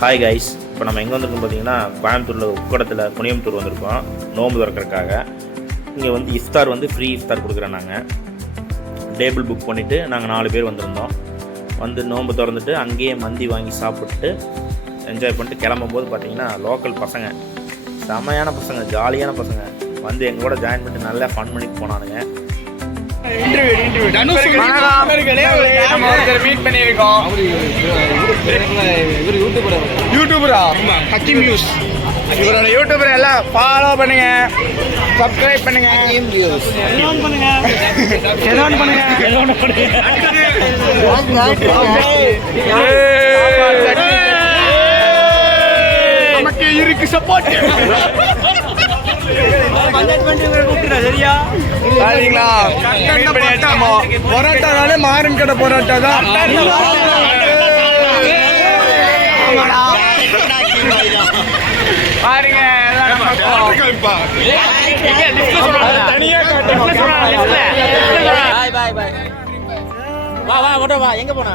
Hi guys இப்போ நம்ம எங்கே வந்திருக்கோம் பார்த்தீங்கன்னா கோயம்புத்தூரில் உக்கடத்தில் குனியம்புத்தூர் வந்திருக்கோம். நோன்பு திறக்கறதுக்காக. இங்கே வந்து இஃப்தார் வந்து ஃப்ரீ இஃப்தார் கொடுக்குறோம் நாங்கள் டேபிள் புக் பண்ணிவிட்டு நாங்கள் நாலு பேர் வந்திருந்தோம். வந்து நோன்பு திறந்துட்டு அங்கேயே மந்தி வாங்கி சாப்பிட்டு என்ஜாய் பண்ணிட்டு கிளம்பும்போது பார்த்தீங்கன்னா லோக்கல் பசங்க. செமையான பசங்க ஜாலியான பசங்க. வந்து எங்கள் கூட ஜாயின் பண்ணிட்டு நல்லா ஃபன் பண்ணிட்டு போனானுங்க. மீட் பண்ணியிருக்கோம் யூடியூபரா ஹக்கீம் நியூஸ் இவரோட யூடியூபர் எல்லாம் ஃபாலோ பண்ணுங்க சப்ஸ்கிரைப் பண்ணுங்க பண்ணுங்க எதோன் பண்ணுங்க இருக்கு சப்போர்ட் சரிங்களா மீட் பண்ணியாச்சுமோ போராட்டானாலே மாறன் கடை போராட்டா தான் பாருங்க தனியா பாய் பாய் பாய். வா வா ஓட்ட வா. எங்க போன?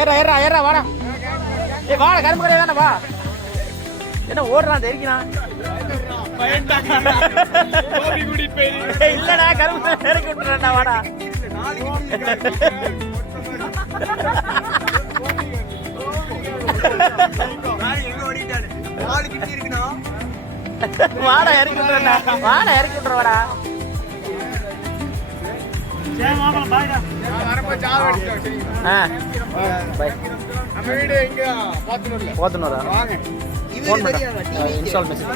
ஏறா ஏறா ஏறா வாடா. ஏய் வாடா கரும்பு கடை தானே வா. என்ன ஓடுறான் தெரிக்கிறான் இல்லடா கரும்பு இறக்கி விட்டுறா வாடா. வாடா இறக்கி விட்டுறா வாடா இறக்கி விட்டுற போத்தனூரா வாங்க ஃபோன் பண்ணுறேன் இன்ஸ்டால் மெசேஜ்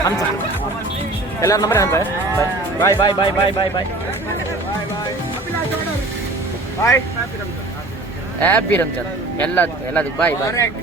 அனுப்பிச்சு எல்லாரும் நம்பர் அனுப்பு பாய் பாய் பாய் பாய் பாய் பாய் பாய் ஹாப்பி ரம்ஜான் எல்லாத்துக்கும் எல்லாத்துக்கும் பாய் பாய் Correct.